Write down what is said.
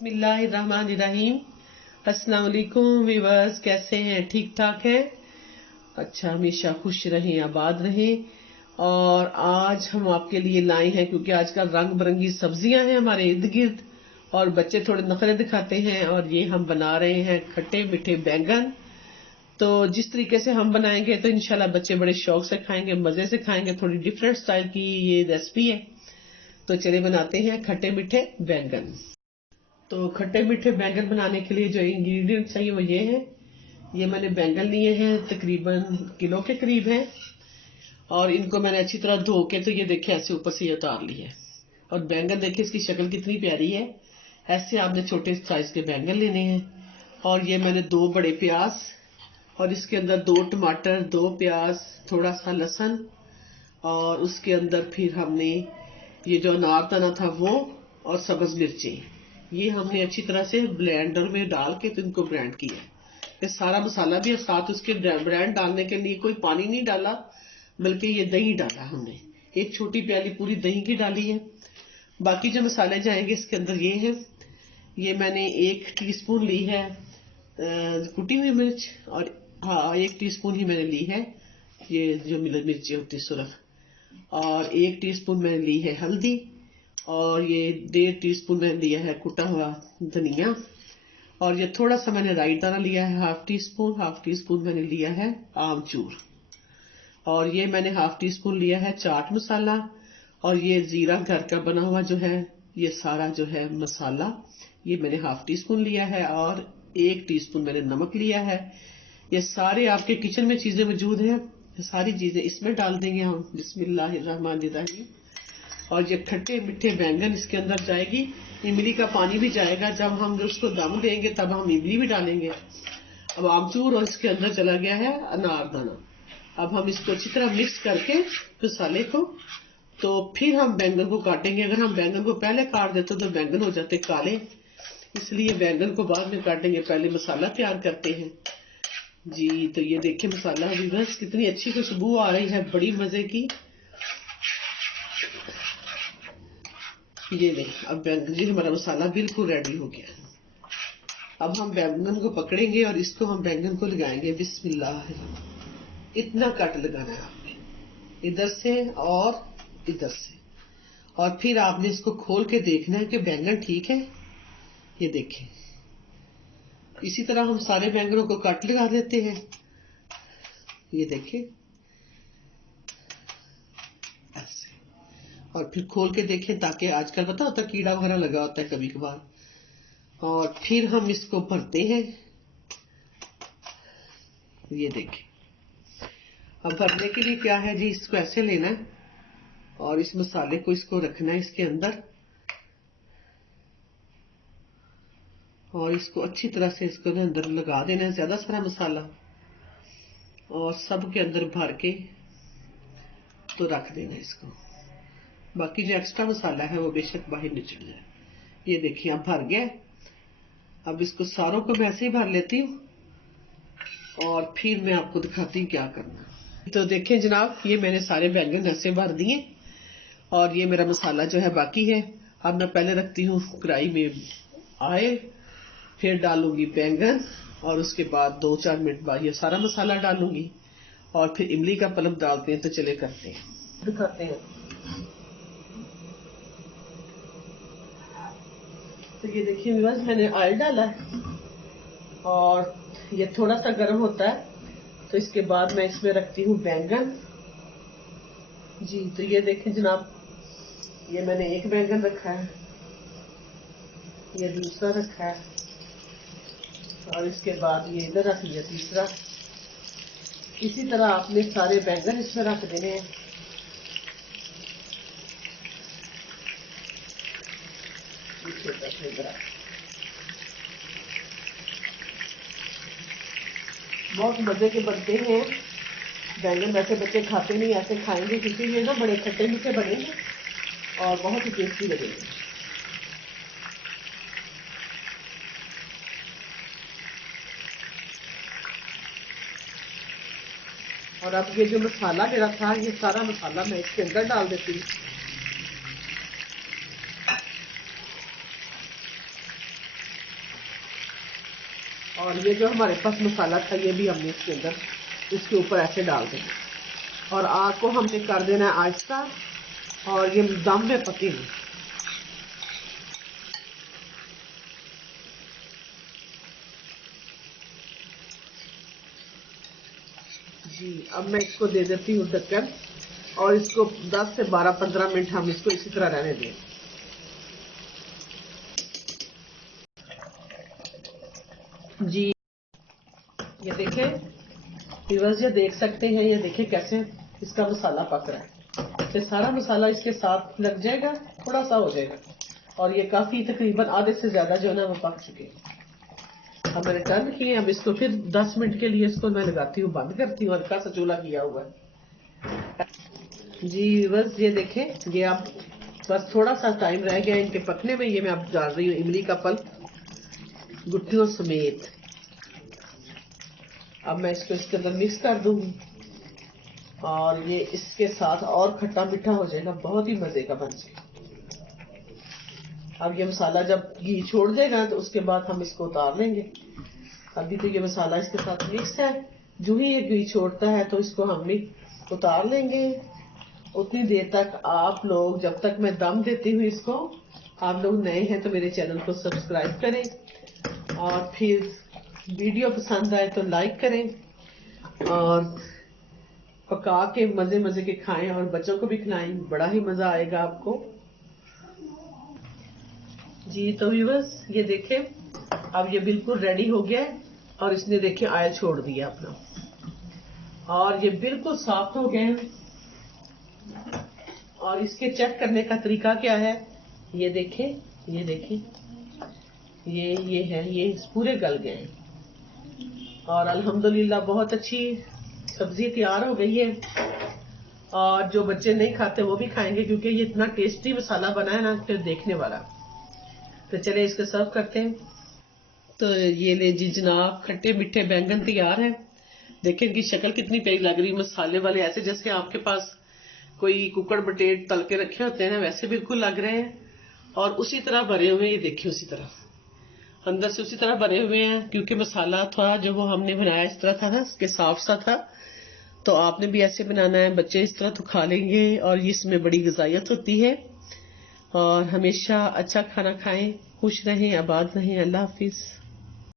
बिस्मिल्लाहिर्रहमानिर्रहीम। अस्सलाम वालेकुम व्यूअर्स, कैसे हैं? ठीक ठाक हैं? अच्छा, हमेशा खुश रहें, आबाद रहें। और आज हम आपके लिए लाए हैं, क्योंकि आजकल रंग बिरंगी सब्जियां हैं हमारे इर्द गिर्द और बच्चे थोड़े नखरे दिखाते हैं। और ये हम बना रहे हैं खट्टे मीठे बैंगन। तो जिस तरीके से हम बनाएंगे तो इंशाल्लाह बच्चे बड़े शौक से खाएंगे, मजे से खाएंगे। थोड़ी डिफरेंट स्टाइल की ये रेसिपी है। तो चलिए बनाते हैं खट्टे मीठे बैंगन। तो खट्टे मीठे बैंगन बनाने के लिए जो इंग्रेडिएंट्स चाहिए वो ये है। ये मैंने बैंगन लिए हैं, तकरीबन किलो के करीब है। और इनको मैंने अच्छी तरह धो के, तो ये देखिए ऐसे ऊपर से ये उतार ली है। और बैंगन देखिए इसकी शक्ल कितनी प्यारी है। ऐसे आपने छोटे साइज के बैंगन लेने हैं। और ये मैंने 2 बड़े प्याज और इसके अंदर 2 टमाटर, 2 प्याज, थोड़ा सा लहसुन और उसके अंदर फिर हमने ये जो अनारदाना था वो और सब्ज मिर्ची, ये हमने अच्छी तरह से ब्लेंडर में डाल के तो इनको ब्लेंड किया। ये सारा मसाला भी है साथ। उसके ब्लेंड डालने के लिए कोई पानी नहीं डाला, बल्कि ये दही डाला हमने। एक छोटी प्याली पूरी दही की डाली है। बाकी जो मसाले जाएंगे इसके अंदर ये है। ये मैंने 1 टीस्पून ली है कुटी हुई मिर्च, और हाँ 1 टीस्पून ही मैंने ली है ये जो मिर्ची होती है सुरख। और 1 टीस्पून मैंने ली है हल्दी, और ये 1.5 टीस्पून मैंने लिया है कुटा हुआ धनिया। और ये थोड़ा सा मैंने राई दाना लिया है हाफ टी स्पून मैंने लिया है आमचूर। और ये मैंने हाफ टी स्पून लिया है चाट मसाला। और ये जीरा घर का बना हुआ जो है, ये सारा जो है मसाला, ये मैंने हाफ टी स्पून लिया है। और 1 टीस्पून मैंने नमक लिया है। ये सारे आपके किचन में चीजें मौजूद हैं, सारी चीजें इसमें डाल देंगे हम। बिस्मिल्लाहिर्रहमानिर्रहीम। और ये खट्टे मीठे बैंगन इसके अंदर जाएगी। इमली का पानी भी जाएगा। जब हम उसको दम देंगे तब हम इमली भी डालेंगे। अब आमचूर और इसके अंदर चला गया है अनारदाना। अब हम इसको अच्छी तरह मिक्स करके मसाले को, तो फिर हम बैंगन को काटेंगे। अगर हम बैंगन को पहले काट देते तो बैंगन हो जाते काले, इसलिए बैंगन को बाद में काटेंगे, पहले मसाला तैयार करते हैं जी। तो ये देखिए मसाला अभी बस कितनी अच्छी खुशबू आ रही है, बड़ी मजे की। ये नहीं, अब बैंगन जी हमारा मसाला बिल्कुल रेडी हो गया। अब हम बैंगन को पकड़ेंगे और इसको हम बैंगन को लगाएंगे। बिस्मिल्लाह, इतना कट लगाना है आपने, इधर से और इधर से। और फिर आपने इसको खोल के देखना है कि बैंगन ठीक है। ये देखें, इसी तरह हम सारे बैंगनों को कट लगा देते हैं। ये देखें ऐसे। और फिर खोल के देखें, ताकि आजकल पता होता है कीड़ा वगैरह लगा होता है कभी कभार। और फिर हम इसको भरते हैं। ये देखें, अब भरने के लिए क्या है जी, इसको ऐसे लेना है और इस मसाले को इसको रखना है इसके अंदर। और इसको अच्छी तरह से इसको अंदर लगा देना है, ज्यादा सारा मसाला, और सब के अंदर भर के तो रख देना है इसको। बाकी जो एक्स्ट्रा मसाला है वो बेशक बाहर निचड़ जाए। ये देखिए अब भर गया। अब इसको सारों को मैं ऐसे ही भर लेती हूँ और फिर मैं आपको दिखाती हूँ क्या करना। तो देखें जनाब, ये मैंने सारे बैंगन ऐसे भर दिए और ये मेरा मसाला जो है बाकी है। अब मैं पहले रखती हूँ कढ़ाई में ऑयल, फिर डालूंगी बैंगन और उसके बाद 2-4 मिनट बाद ये सारा मसाला डालूंगी और फिर इमली का पल्प डालते हैं। तो चले करते हैं, दिखाते हैं। तो ये देखिए व्यूअर्स, मैंने ऑयल डाला है और ये थोड़ा सा गर्म होता है तो इसके बाद मैं इसमें रखती हूँ बैंगन जी। तो ये देखें जनाब, ये मैंने 1 बैंगन रखा है, ये दूसरा रखा है, और इसके बाद ये इधर रख लिया तीसरा। इसी तरह आपने सारे बैंगन इसमें रख देने हैं। बहुत मजे के बनते हैं बैंगन। वैसे बच्चे खाते नहीं, ऐसे खाएंगे क्योंकि ये ना बड़े खट्टे मीठे बनेंगे और बहुत ही टेस्टी लगेंगे। और अब ये जो मसाला मेरा था, ये सारा मसाला मैं इसके अंदर डाल देती हूँ। और ये जो हमारे पास मसाला था ये भी हमने इसके अंदर इसके ऊपर ऐसे डाल देंगे और आग को हमने कर देना है आहिस्ता और ये दम में पकेगी। जी अब मैं इसको दे देती हूँ ढक्कन और इसको 10 से 12-15 मिनट हम इसको इसी तरह रहने दें। जी ये देखें व्यूअर्स, ये देख सकते हैं, ये देखें कैसे इसका मसाला पक रहा है। ये सारा मसाला इसके साथ लग जाएगा, थोड़ा सा हो जाएगा और ये काफी तकरीबन आधे से ज्यादा जो है ना वो पक चुके हैं। अब मैंने टर्न किए, अब इसको फिर 10 मिनट के लिए इसको मैं लगाती हूँ, बंद करती हूँ। हल्का सा चूल्हा किया हुआ है। जी व्यूअर्स, ये देखें, ये अब बस थोड़ा सा टाइम रह गया इनके पकने में। ये मैं अब डाल रही हूँ इमली का पल्प गुठलियों समेत। अब मैं इसको इसके अंदर मिक्स कर दूंगी और ये इसके साथ और खट्टा मीठा हो जाएगा, बहुत ही मजे का बन जाएगा। अब ये मसाला जब घी छोड़ देगा तो उसके बाद हम इसको उतार लेंगे। अभी तो ये मसाला इसके साथ मिक्स है, जो ही ये घी छोड़ता है तो इसको हम भी उतार लेंगे। उतनी देर तक आप लोग, जब तक मैं दम देती हूँ इसको, आप लोग नए हैं तो मेरे चैनल को सब्सक्राइब करें और फिर वीडियो पसंद आए तो लाइक करें और पका के मजे मजे के खाएं और बच्चों को भी खिलाएं, बड़ा ही मजा आएगा आपको। जी तो व्यूअर्स, ये देखें अब ये बिल्कुल रेडी हो गया है और इसने देखें ऑयल छोड़ दिया अपना और ये बिल्कुल सॉफ्ट हो गए हैं। और इसके चेक करने का तरीका क्या है, ये देखें, ये देखें, ये है, ये पूरे गल गए हैं और अल्हम्दुलिल्लाह बहुत अच्छी सब्जी तैयार हो गई है। और जो बच्चे नहीं खाते वो भी खाएंगे क्योंकि ये इतना टेस्टी मसाला बना है ना, फिर देखने वाला। तो चले इसको सर्व करते हैं। तो ये ले जी जनाब, खट्टे मीठे बैंगन तैयार है। देखें इनकी शक्ल कितनी प्यारी लग रही, मसाले वाले, ऐसे जैसे आपके पास कोई कुकड़ बटेट तल के रखे होते हैं ना, वैसे बिल्कुल लग रहे हैं और उसी तरह भरे हुए। ये देखिए उसी तरह अंदर से उसी तरह भरे हुए हैं क्योंकि मसाला था जो वो हमने बनाया इस तरह था ना, इसके साफ सा था। तो आपने भी ऐसे बनाना है, बच्चे इस तरह तो खा लेंगे और इसमें बड़ी ग़िज़ायत होती है। और हमेशा अच्छा खाना खाएं, खुश रहें, आबाद रहें। अल्लाह हाफिज।